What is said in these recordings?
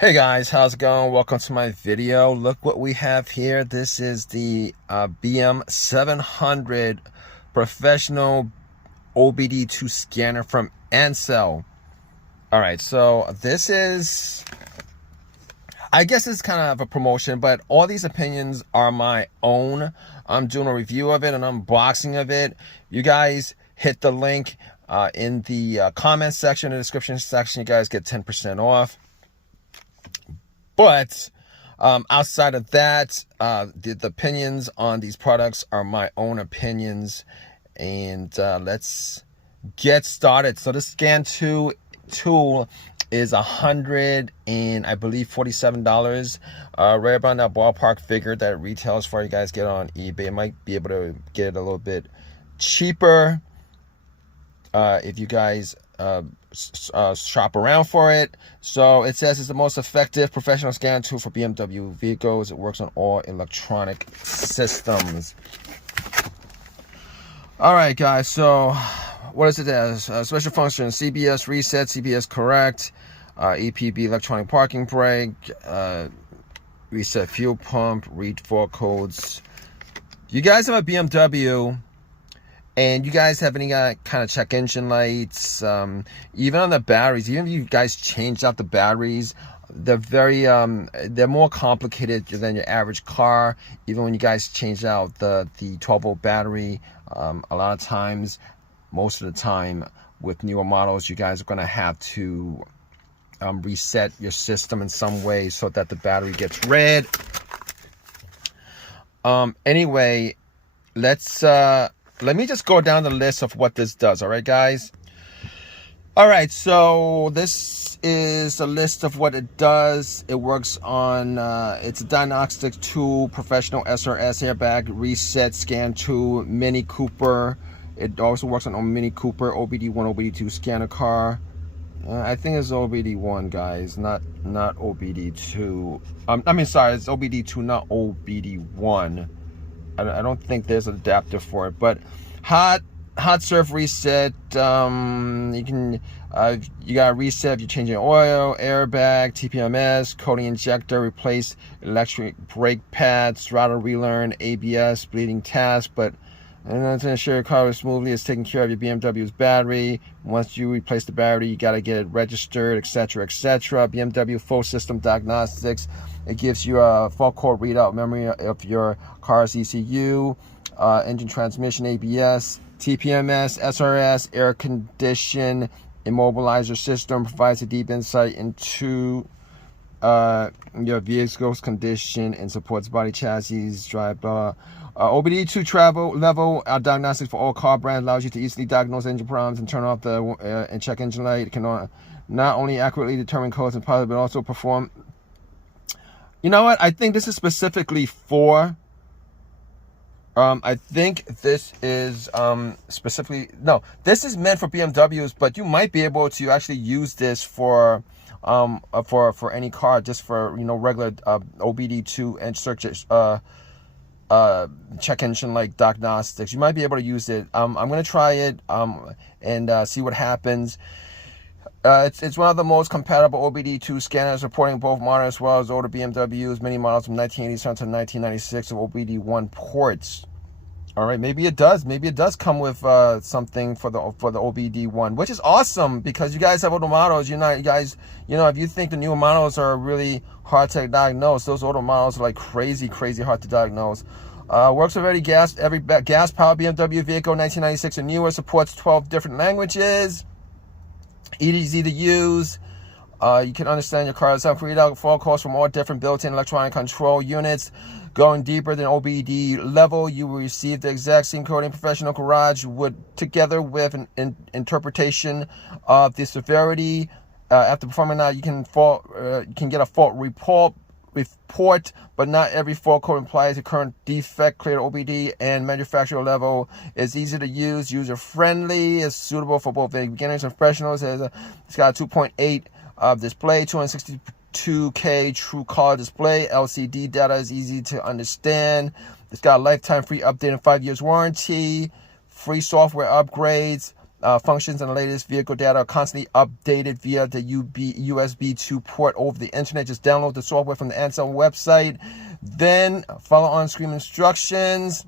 Hey guys, how's it going? Welcome to my video. Look what we have here. This is the BM700 professional OBD2 scanner from Ancel. All right, so this is, I guess it's kind of a promotion, but all these opinions are my own. I'm doing a review of it and unboxing of it. You guys hit the link in the comment section, the description section. You guys get 10% off. But outside of that, the opinions on these products are my own opinions. And let's get started. So the Scan 2 tool is $100 and I believe $47. Right around that ballpark figure that it retails for. You guys get it on eBay. You might be able to get it a little bit cheaper if you guys shop around for it. So it says it's the most effective professional scan tool for BMW vehicles. It works on all electronic systems. All right, guys. So what does it as? Special function: CBS reset, CBS correct, EPB electronic parking brake, reset fuel pump, read fault codes. You guys have a BMW. And you guys have any kind of check engine lights, even on the batteries, even if you guys changed out the batteries, they're very, they're more complicated than your average car. Even when you guys change out the 12-volt battery, a lot of times, most of the time with newer models, you guys are going to have to reset your system in some way so that the battery gets red. Anyway, let me just go down the list of what this does. All right, guys. All right, so this is a list of what it does. It works on, it's a diagnostic tool, professional SRS airbag, reset, scan tool, Mini Cooper. It also works on Mini Cooper, OBD1, OBD2 scanner car. I think it's OBD1, guys, not OBD2. I mean, sorry, it's OBD2, not OBD1. I don't think there's an adapter for it, but hot surf reset. You can you got reset if you're changing oil, airbag, TPMS, coating injector, replace electric brake pads, throttle relearn, ABS, bleeding task. But to ensure your car is smoothly, it's taking care of your BMW's battery. Once you replace the battery, you got to get it registered, etc., etc. BMW full system diagnostics. It gives you a fault code readout memory of your car's ECU, engine transmission, ABS, TPMS, SRS, air condition, immobilizer system. Provides a deep insight into your vehicle's condition and supports body chassis, drive, blah. OBD2 travel level diagnostics for all car brands allows you to easily diagnose engine problems and turn off the and check engine light. It can not only accurately determine codes and pilots, but also perform. You know what? I think this is specifically for. I think this is specifically, no, this is meant for BMWs, but you might be able to actually use this for any car, just for, you know, regular OBD2 and search check engine like diagnostics. You might be able to use it. I'm gonna try it and see what happens. It's one of the most compatible OBD2 scanners, supporting both modern as well as older BMWs. Many models from 1987 to 1996 of OBD1 ports. All right, maybe it does. Maybe it does come with something for the OBD1, which is awesome because you guys have older models. You guys, if you think the newer models are really hard to diagnose, those older models are like crazy hard to diagnose. Works with every gas-powered BMW vehicle, 1996 and newer. Supports 12 different languages. Easy to use. You can understand your car's readout fault codes from all different built-in electronic control units. Going deeper than OBD level, you will receive the exact same coding professional garage would, together with an interpretation of the severity. After performing that, you can get a fault report, but not every fault code implies a current defect. Clear OBD and manufacturer level is easy to use, user friendly, is suitable for both beginners and professionals. It's got a 2.8 display, 262K true color display, LCD data is easy to understand. It's got a lifetime free update and 5 years warranty, free software upgrades. functions and the latest vehicle data are constantly updated via the USB 2 port over the internet. Just download the software from the Ancel website. Then follow on-screen instructions.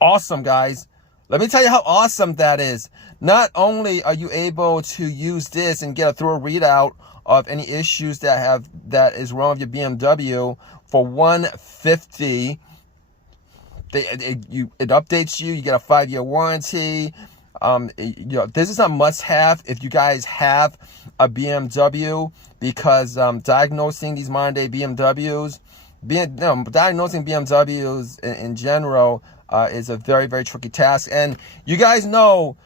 Awesome, guys. Let me tell you how awesome that is. Not only are you able to use this and get a thorough readout of any issues that is wrong with your BMW for $150, it updates you. You get a 5-year warranty. This is a must-have if you guys have a BMW, because diagnosing these modern-day BMWs, diagnosing BMWs in general is a very, very tricky task. And you guys know,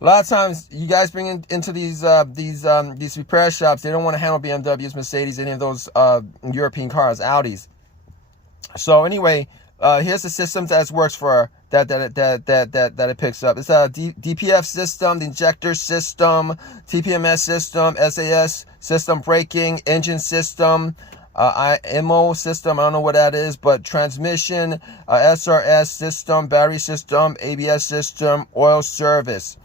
a lot of times you guys bring into these repair shops, they don't want to handle BMWs, Mercedes, any of those European cars, Audis. So anyway, here's the system that works for that it picks up. It's a DPF system, the injector system, TPMS system, SAS system, braking, engine system, IMO system, I don't know what that is, but transmission, SRS system, battery system, ABS system, oil service.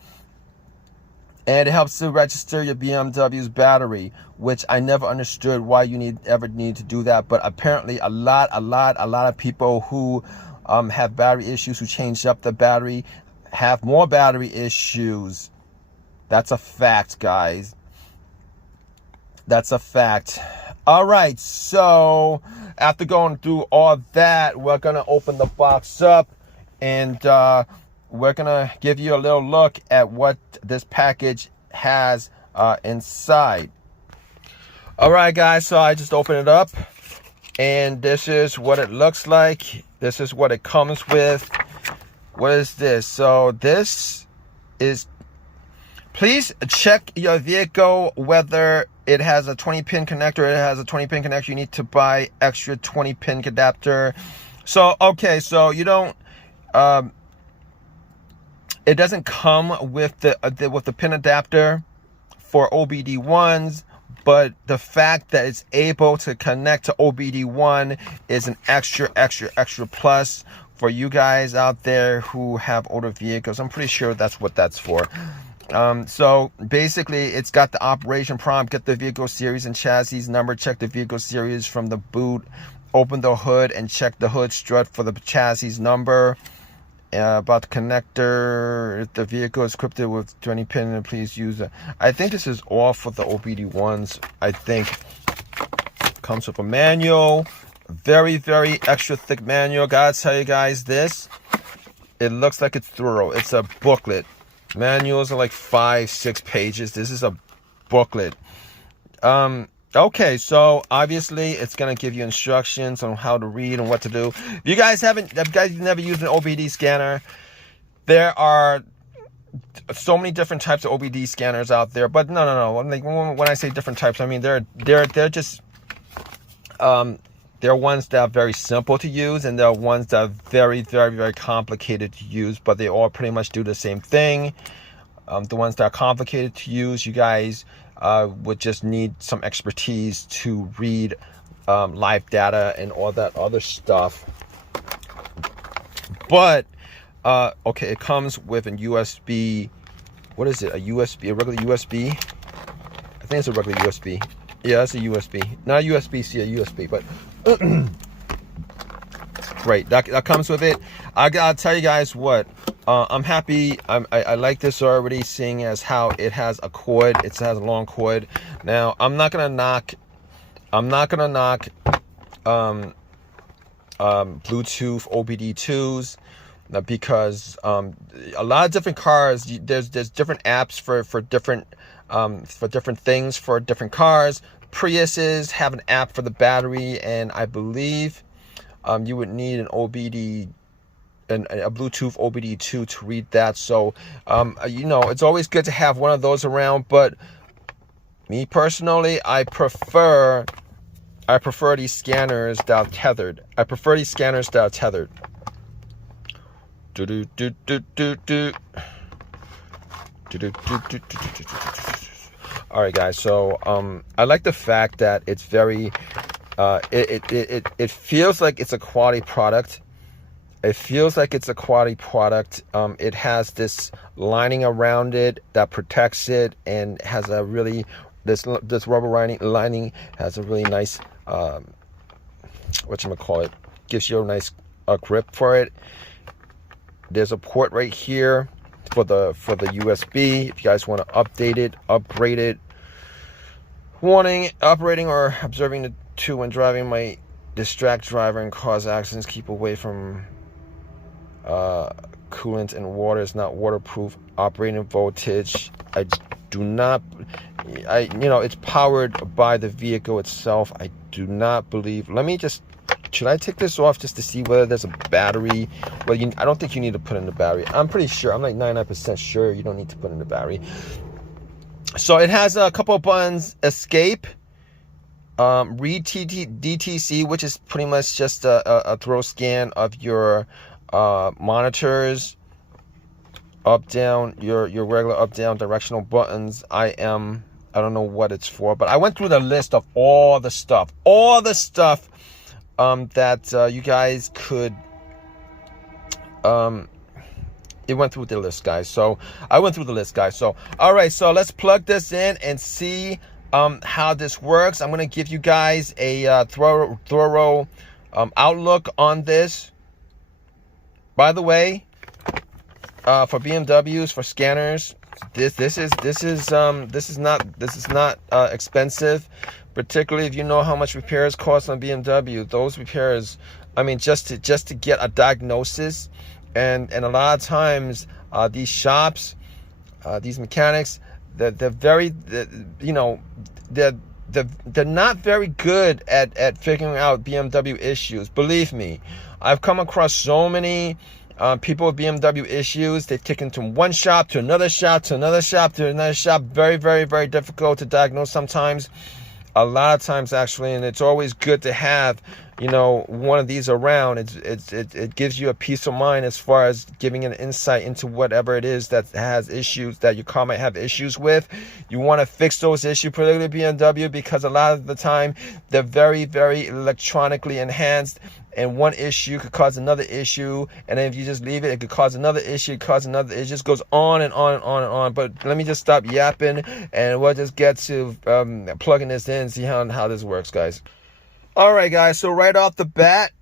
And it helps to register your BMW's battery, which I never understood why you ever need to do that. But apparently a lot of people who have battery issues, who change up the battery, have more battery issues. That's a fact, guys. That's a fact. All right, so after going through all that, we're going to open the box up, and we're going to give you a little look at what this package has inside. All right, guys, so I just opened it up, and this is what it looks like. This is what it comes with. What is this? So this is, please check your vehicle whether it has a 20-pin connector. It has a 20-pin connector. You need to buy extra 20-pin adapter. So, okay, so you don't, it doesn't come with the pin adapter for OBD1s, but the fact that it's able to connect to OBD1 is an extra plus for you guys out there who have older vehicles. I'm pretty sure that's what that's for. So basically, it's got the operation prompt: get the vehicle series and chassis number, check the vehicle series from the boot, open the hood and check the hood strut for the chassis number. About the connector, if the vehicle is equipped with 20 pin, please use it. I think this is all for the OBD1s. I think comes with a manual, very extra thick manual. Gotta tell you guys this, it looks like it's thorough. It's a booklet. Manuals are like 5-6 pages. This is a booklet. Okay, so obviously it's gonna give you instructions on how to read and what to do. If you guys never used an OBD scanner, there are so many different types of OBD scanners out there. But no. When I say different types, I mean they're just there are ones that are very simple to use, and there are ones that are very complicated to use, but they all pretty much do the same thing. The ones that are complicated to use, you guys would just need some expertise to read live data and all that other stuff. But okay, it comes with a USB. What is it? A regular USB? I think it's a regular USB. Yeah, it's a USB. Not a USB-C, a USB, but great. That comes with it. I gotta tell you guys what. I'm happy. I like this already, seeing as how it has a cord. It has a long cord. Now, I'm not gonna knock Bluetooth OBD2s, because a lot of different cars, there's different apps for different things for different cars. Priuses have an app for the battery, and I believe you would need an OBD and a Bluetooth OBD2 to read that. So it's always good to have one of those around. But me personally, I prefer these scanners that are tethered. All right, guys. So I like the fact that it's very it feels like it's a quality product. It feels like it's a quality product. It has this lining around it that protects it, and has a really, this rubber lining has a really nice, whatchamacallit, gives you a nice grip for it. There's a port right here for the USB if you guys want to update it, upgrade it. Warning: operating or observing the two when driving might distract driver and cause accidents. Keep away from coolant and water. Is not waterproof. Operating voltage, I do not, it's powered by the vehicle itself. I do not believe. Let me just, should I take this off just to see whether there's a battery? Well, I don't think you need to put in the battery. I'm pretty sure, I'm like 99% sure you don't need to put in the battery. So it has a couple of buttons: escape, read DTC, which is pretty much just a throw scan of your monitors, up down, your regular up down directional buttons. I don't know what it's for, but I went through the list of all the stuff that you guys could, it went through the list, guys. So I went through the list, guys. So all right, so let's plug this in and see how this works. I'm gonna give you guys a thorough outlook on this. By the way, for BMWs, for scanners, this is not expensive, particularly if you know how much repairs cost on BMW. Those repairs, I mean, just to get a diagnosis, and a lot of times these shops, these mechanics, they're not very good at figuring out BMW issues. Believe me, I've come across so many people with BMW issues. They've taken to one shop, to another shop, to another shop, to another shop. Very, very, very difficult to diagnose sometimes. A lot of times, actually, and it's always good to have, one of these around. It gives you a peace of mind as far as giving an insight into whatever it is that has issues, that your car might have issues with. You want to fix those issues, particularly BMW, because a lot of the time they're very, very electronically enhanced, and one issue could cause another issue, and then if you just leave it, it could cause another issue, it just goes on and on and on and on. But let me just stop yapping, and we'll just get to plugging this in and see how this works, guys. All right, guys, so right off the bat,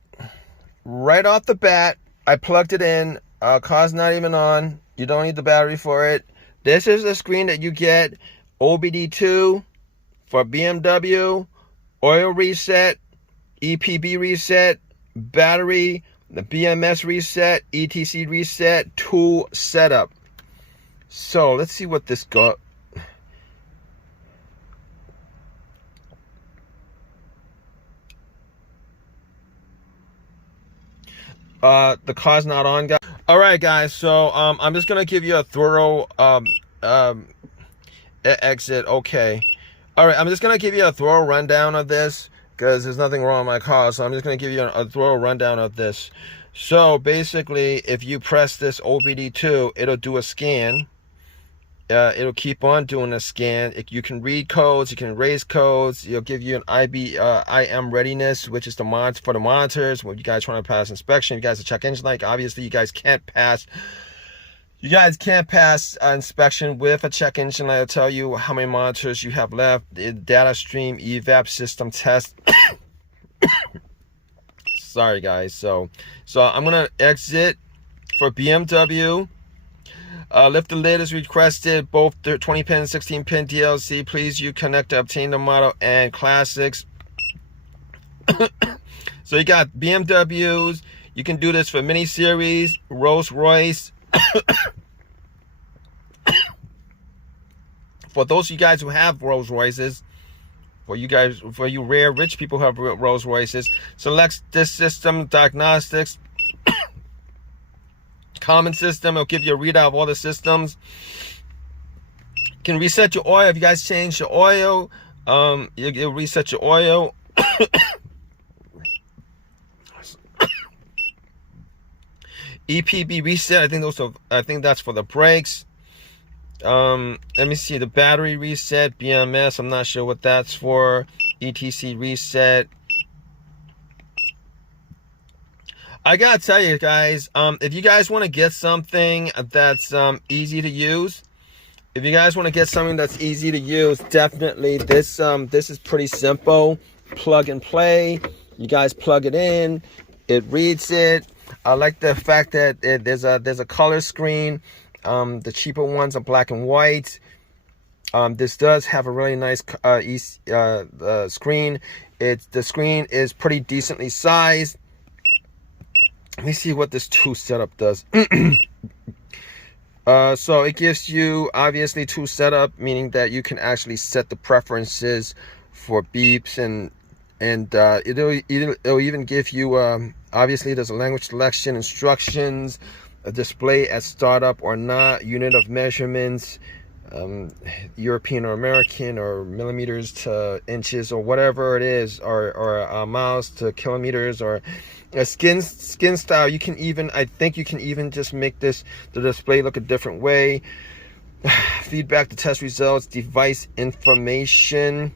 I plugged it in. Car's not even on. You don't need the battery for it. This is the screen that you get: OBD2 for BMW, oil reset, EPB reset, battery, the BMS reset, ETC reset, tool setup. So let's see what this got. The car's not on, guys. All right, guys, so I'm just gonna give you a thorough exit. Okay, all right, I'm just gonna give you a thorough rundown of this, because there's nothing wrong with my car. So I'm just gonna give you a thorough rundown of this. So basically, if you press this OBD2, it'll do a scan. It'll keep on doing a scan. You can read codes, you can erase codes. It'll give you an IM readiness, which is the monitor for the monitors. When you guys trying to pass inspection, you guys a check engine light. Obviously, you guys can't pass inspection with a check engine light. It'll tell you how many monitors you have left. Data stream, evap system test. Sorry, guys. So I'm gonna exit for BMW. Lift the lid is requested, both the 20-pin and 16-pin DLC. Please use connect to obtain the model and classics. So you got BMWs. You can do this for Mini Series, Rolls-Royce. For those of you guys who have Rolls-Royces, for you rare rich people who have Rolls-Royces, select this system, Diagnostics. Common system, it'll give you a readout of all the systems. You can reset your oil. If you guys change your oil, you'll reset your oil. EPB reset, I think that's for the brakes. Let me see, the battery reset, BMS, I'm not sure what that's for. ETC reset. I gotta tell you guys, if you guys want to get something that's easy to use, definitely this is pretty simple. Plug and play. You guys plug it in, it reads it. I like the fact that there's a color screen. The cheaper ones are black and white. This does have a really nice screen. The screen is pretty decently sized. Let me see what this 2 setup does. So it gives you obviously 2 setup, meaning that you can actually set the preferences for beeps, and it'll even give you obviously there's a language selection, instructions, a display as startup or not, unit of measurements, European or American, or millimeters to inches, or whatever it is, or miles to kilometers, or a skin style. You can even, I think you can even just make the display look a different way. Feedback to test results, device information.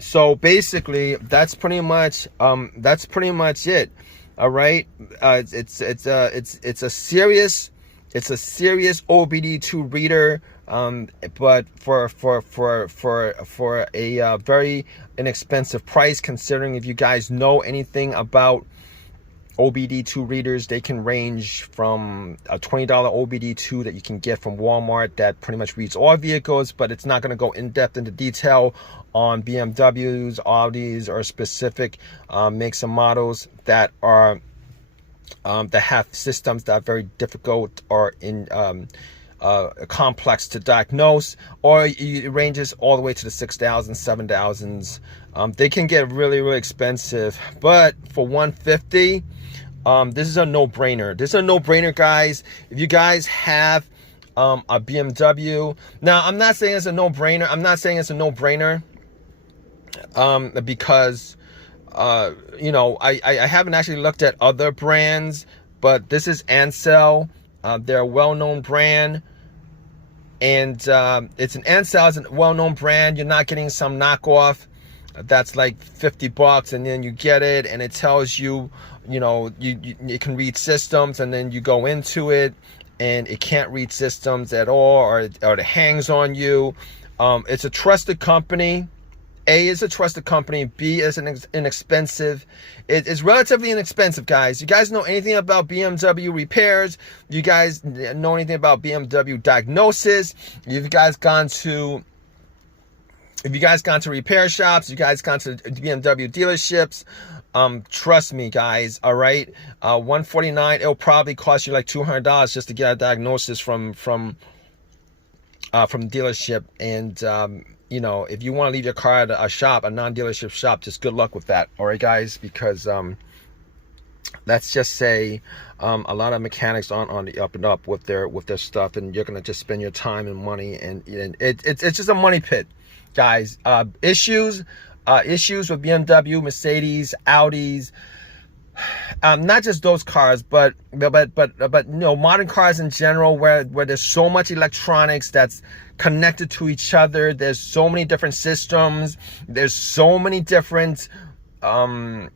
So basically that's pretty much it. All right. It's a serious OBD2 reader, but for a very inexpensive price, considering if you guys know anything about OBD2 readers, they can range from a $20 OBD2 that you can get from Walmart that pretty much reads all vehicles, but it's not going to go in depth into detail on BMWs, Audis, or specific makes and models that are that have systems that are very difficult or complex to diagnose, or it ranges all the way to the 6,000, 7,000s. They can get really expensive, but for $150, this is a no-brainer. This is a no-brainer, guys. If you guys have a BMW, now I'm not saying it's a no-brainer. Because you know, I haven't actually looked at other brands, but this is Ancel. They're a well-known brand, and it's an Ancel is a well-known brand. You're not getting some knockoff that's like $50, and then you get it, and it tells you, you know, you can read systems, and then you go into it, and it can't read systems at all, or it hangs on you. It's a trusted company. A is a trusted company. B is inexpensive. It's relatively inexpensive, guys. You guys know anything about BMW repairs? You guys know anything about BMW diagnosis? If you guys gone to repair shops, you guys gone to BMW dealerships, trust me, guys. All right, $149. It'll probably cost you like $200 just to get a diagnosis from dealership, and you know, if you want to leave your car at a shop, a non-dealership shop, just good luck with that. All right, guys, because let's just say a lot of mechanics aren't on the up and up with their stuff, and you're gonna just spend your time and money, and it's just a money pit, guys. Issues with BMW, Mercedes, Audis. Not just those cars, but you know, modern cars in general, where there's so much electronics that's connected to each other. There's so many different systems. There's so many different, you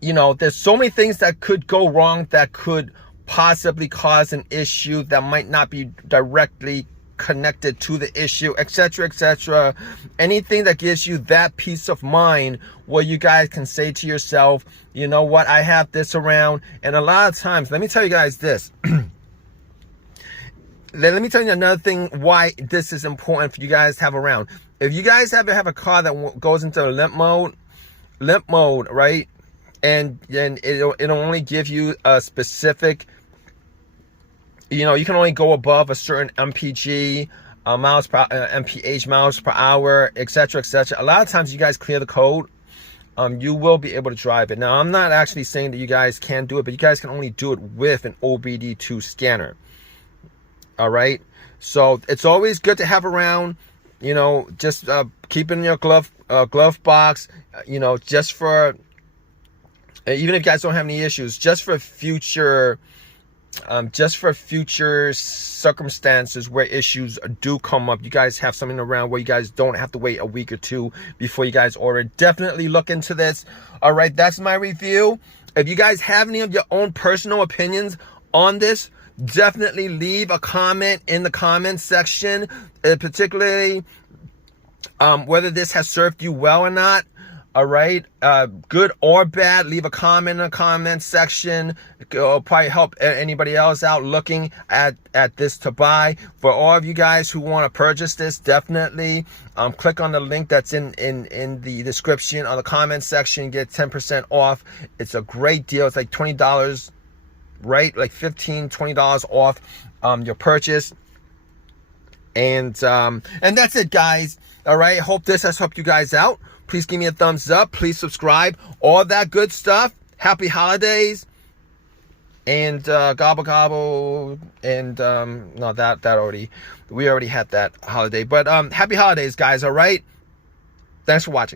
know, there's so many things that could go wrong, that could possibly cause an issue that might not be directly connected to the issue, etc., etc. Anything that gives you that peace of mind where you guys can say to yourself, you know what, I have this around. And a lot of times, let me tell you guys this. Let me tell you another thing why this is important for you guys to have around. If you guys ever have a car that goes into limp mode, right? And then it'll only give you a specific, you know, you can only go above a certain mpg, mph, miles per hour, etc., etc. A lot of times you guys clear the code, you will be able to drive it. Now, I'm not actually saying that you guys can do it, but you guys can only do it with an OBD2 scanner. All right, so it's always good to have around, you know, just keep it in your glove box, you know, just for, even if you guys don't have any issues, just for future just for future circumstances where issues do come up. You guys have something around where you guys don't have to wait a week or two before you guys order. Definitely look into this. All right, that's my review. If you guys have any of your own personal opinions on this, definitely leave a comment in the comment section, particularly whether this has served you well or not. All right, good or bad, leave a comment in the comment section. It'll probably help anybody else out looking at this to buy. For all of you guys who want to purchase this, definitely click on the link that's in the description or the comment section. Get 10% off. It's a great deal. It's like $20, right? Like $15, $20 off your purchase. And that's it, guys. All right, hope this has helped you guys out. Please give me a thumbs up. Please subscribe. All that good stuff. Happy holidays. And gobble gobble. And no, we already had that holiday. But happy holidays, guys. All right. Thanks for watching.